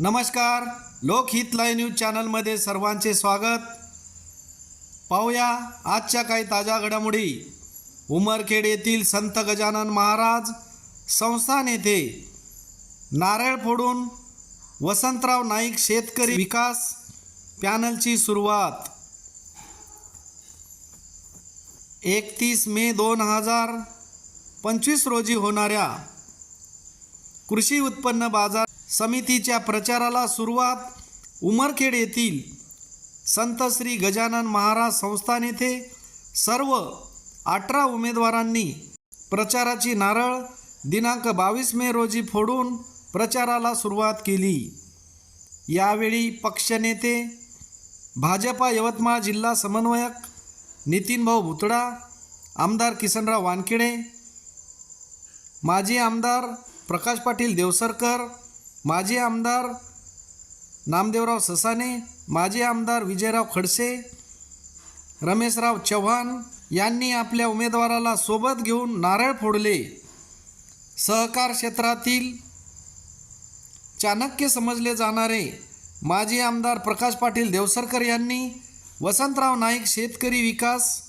नमस्कार. लोकहित live news चॅनलमध्ये सर्वांचे स्वागत. पाहूया आजच्या काही ताज्या घडामोडी. उमरखेड येथील संत गजानन महाराज संस्थान येथे नारळ फोडून वसंतराव नाईक शेतकरी विकास पॅनलची सुरुवात. एकतीस मे दोन हजार पंचवीस रोजी होणाऱ्या कृषी उत्पन्न बाजार समितीच्या प्रचाराला सुरुवात उमरखेड येथील संत श्री गजानन महाराज संस्थान येथे सर्व अठरा उमेदवारांनी प्रचाराची नारळ दिनांक बावीस मे रोजी फोडून प्रचाराला सुरुवात केली. यावेळी पक्षनेते भाजपा यवतमाळ जिल्हा समन्वयक नितीनभाऊ भुतडा आमदार किसनराव वानखेडे माजी आमदार प्रकाश पाटील देवसरकर माजी आमदार नामदेवराव ससाने माजी आमदार विजयराव खडसे रमेशराव चव्हाण यांनी आपल्या उमेदवाराला सोबत घेऊन नारळ फोडले. सहकार क्षेत्रातील चाणक्य समजले जाणारे माजी आमदार प्रकाश पाटील देवसरकर यांनी वसंतराव नाईक शेतकरी विकास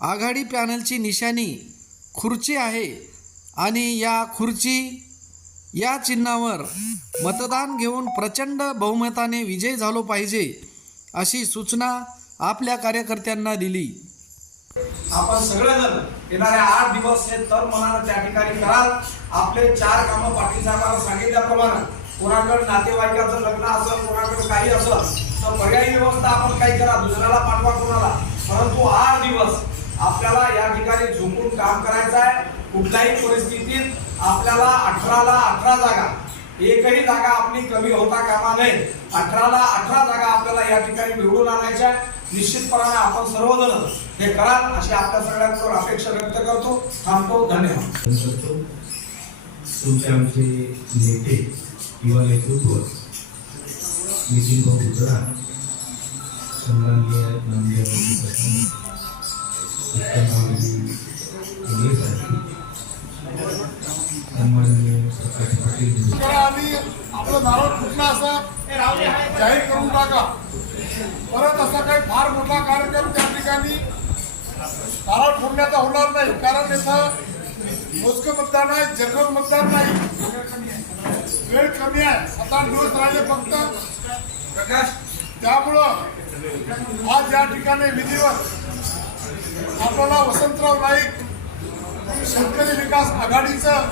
आघाडी पॅनलची निशाणी खुर्ची आहे आणि या खुर्ची या चिन्हावर मतदान घेऊन प्रचंड बहुमताने विजय झालो पाहिजे अशी सूचना आपल्या कार्यकर्त्यांना दिली. आपण सगळेजण येणाऱ्या आठ दिवस हे तर मनानं त्या ठिकाणी कराल. आपले चार कामं पाटील साहेबांना सांगितल्याप्रमाणे कोणाकडे नातेवाईकाचं लग्न असेल कोणाकडे काही असेल तर पर्यायी व्यवस्था आपण काही करा दुसऱ्याला पाठवा कोणाला. परंतु आठ दिवस आपल्याला या ठिकाणी झुंपून काम करायचं आहे. कुठल्याही परिस्थितीत आपल्याला अठराला अठरा जागा. एकही जागा आपली कमी होता कामा नये. अठराला अठरा जागा आपल्याला या ठिकाणी निवडून आणायच्या निश्चितपणाने आपण सर्वजण हे कराल अशी आपल्या सगळ्यांवर अपेक्षा व्यक्त करतो. थांबतो. धन्यवाद. तुमचे आमचे नेते किंवा नेतृत्व नितीन भाऊ गुजरा सन्माननीय नामदेवजी साहेब सन्माननीय प्रकाश पाटील जी. करा आणि आपलं नारळ कुठला असं जाहीर करून टाका परत असा काही फार मोठा कार्यक्रम त्या ठिकाणी नारळ फोडण्याचा होणार नाही कारण इथं मोजकं मतदान आहे जनरल मतदान नाही वेळ कमी आहे सात आठ दिवस राहिले फक्त प्रकाश त्यामुळं आज या ठिकाणी विधीवर आपल्याला वसंतराव नाईक शेतकरी विकास आघाडीचं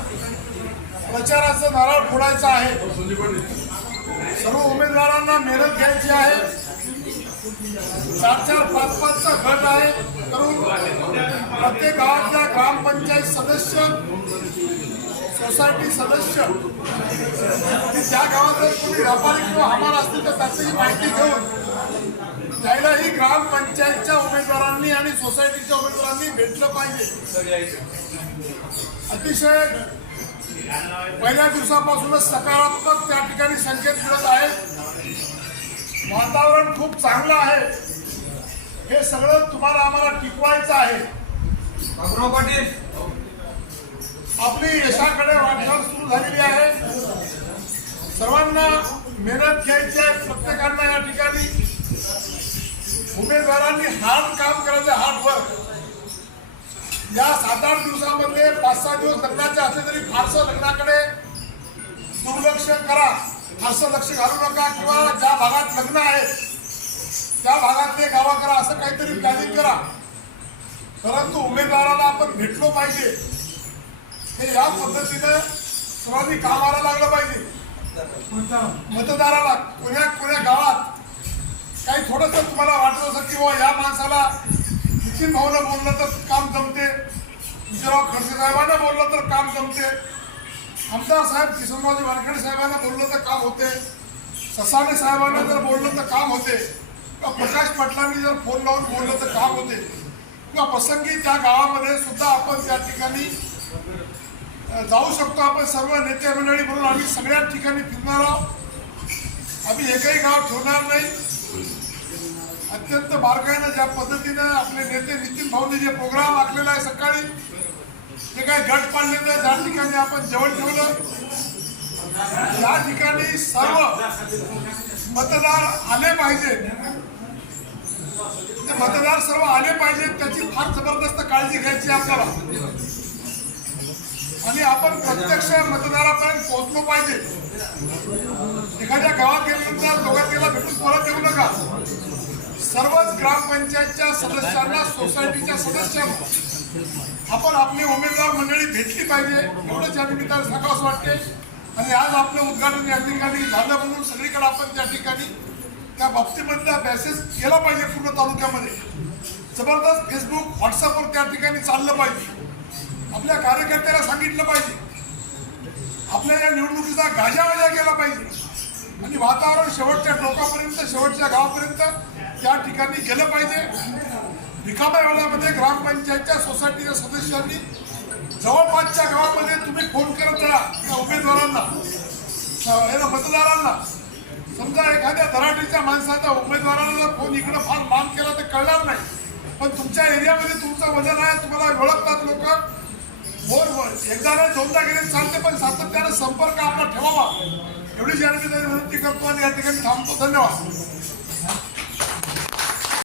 प्रचाराचं नारळ फोडायचं आहे. सर्व उमेदवारांना मेहनत घ्यायची आहे. चार चार पाच पाचचा गट आहे. करून प्रत्येक गावातल्या ग्रामपंचायत सदस्य सोसायटी सदस्य आणि त्या गावात जर कोणी व्यापारी किंवा हमाल असतील तर त्याची माहिती घेऊन त्यालाही ग्रामपंचायतच्या उमेदवारांनी आणि सोसायटीच्या उमेदवारांनी भेटलं पाहिजे. अतिशय पहिल्या दिवसापासूनच सकारात्मक त्या ठिकाणी संकेत मिळत आहेत वातावरण खूप चांगलं आहे. हे सगळं तुम्हाला आम्हाला टिकवायचं आहे. पाटील. आपली यशाकडे वाटचाल सुरू झालेली आहे. सर्वांना मेहनत घ्यायची आहे प्रत्येकांना या ठिकाणी. उमेदवारांनी हार्ड काम करायचं हार्ड वर्क या सात आठ दिवसामध्ये पाच सहा दिवस लग्नाचे असले तरी फारसं लग्नाकडे दुर्लक्ष करा. फारसं लक्ष घालू नका किंवा ज्या भागात लग्न आहे त्या भागातले गावा करा असं काहीतरी प्लॅनिंग करा. परंतु उमेदवाराला आपण भेटलो पाहिजे. हे या पद्धतीनं सर्वांनी कामाला लागलं पाहिजे. मतदाराला कोण्या कोण्या गावात काही थोडस तुम्हाला वाटत असं की बुवा या माणसाला नितीन भाऊला बोललं तर काम जमते. विजयराव खडसे साहेबांना बोललं तर काम जमते. आमदार साहेब किशोररावजी वानखेडे साहेबांना बोललं तर काम होते. ससाने साहेबांना जर बोललं तर काम होते. किंवा प्रकाश पाटलांनी जर फोन लावून बोललं तर काम होते. किंवा प्रसंगी त्या गावामध्ये सुद्धा आपण त्या ठिकाणी जाऊ शकतो. आपण सर्व नेते मंडळी म्हणून आम्ही सगळ्याच ठिकाणी फिरणार आहोत. आम्ही एकही गाव ठेवणार नाही. अत्यंत बारकाईनं ज्या पद्धतीनं आपले नेते नितीन भाऊनी जे प्रोग्राम आखलेला आहे सकाळी जे काही गट पाडलेलं आहे ज्या ठिकाणी आपण जेवण ठेवलं या ठिकाणी सर्व मतदार आले पाहिजेत ते मतदार सर्व आले पाहिजेत त्याची फार जबरदस्त काळजी घ्यायची आपल्याला. आणि आपण प्रत्यक्ष मतदारापर्यंत पोहोचलो पाहिजे. एखाद्या गावात गेल्यानंतर दोघात गेला भेटून परत येऊ नका. सर्वच ग्रामपंचायतच्या सदस्यांना सोसायटीच्या सदस्यांना आपण आपली उमेदवार मंडळी भेटली पाहिजे एवढंच या निमित्ताने सांगावं वाटते आणि आज आपलं उद्घाटन या ठिकाणी झालं म्हणून सगळीकडे आपण त्या ठिकाणी त्या बाबतीमधला मेसेज केला पाहिजे पूर्ण तालुक्यामध्ये. जबरदस्त फेसबुक व्हॉट्सअपवर त्या ठिकाणी चाललं पाहिजे. आपल्या कार्यकर्त्याला सांगितलं पाहिजे. आपल्या या निवडणुकीचा गाजावाजा केला वातावरण शेवटच्या टोकापर्यंत शेवटच्या गावापर्यंत त्या ठिकाणी गेलं पाहिजे. रिकाम्या वेळामध्ये ग्रामपंचायतच्या सोसायटीच्या सदस्यांनी जवळपासच्या गावामध्ये तुम्ही फोन करत राहा त्या उमेदवारांना मतदारांना. समजा एखाद्या दराठीच्या माणसाच्या उमेदवाराला जर फोन इकडं फार लांब केला तर कळणार नाही. पण तुमच्या एरियामध्ये तुमचं वजन आहे तुम्हाला ओळखतात लोक. फोन एकदा दोनदा गेले चालते पण सातत्यानं संपर्क आपला ठेवावा. एवढी या निमित्ताने विनंती करतो आणि या ठिकाणी थांबतो. धन्यवाद.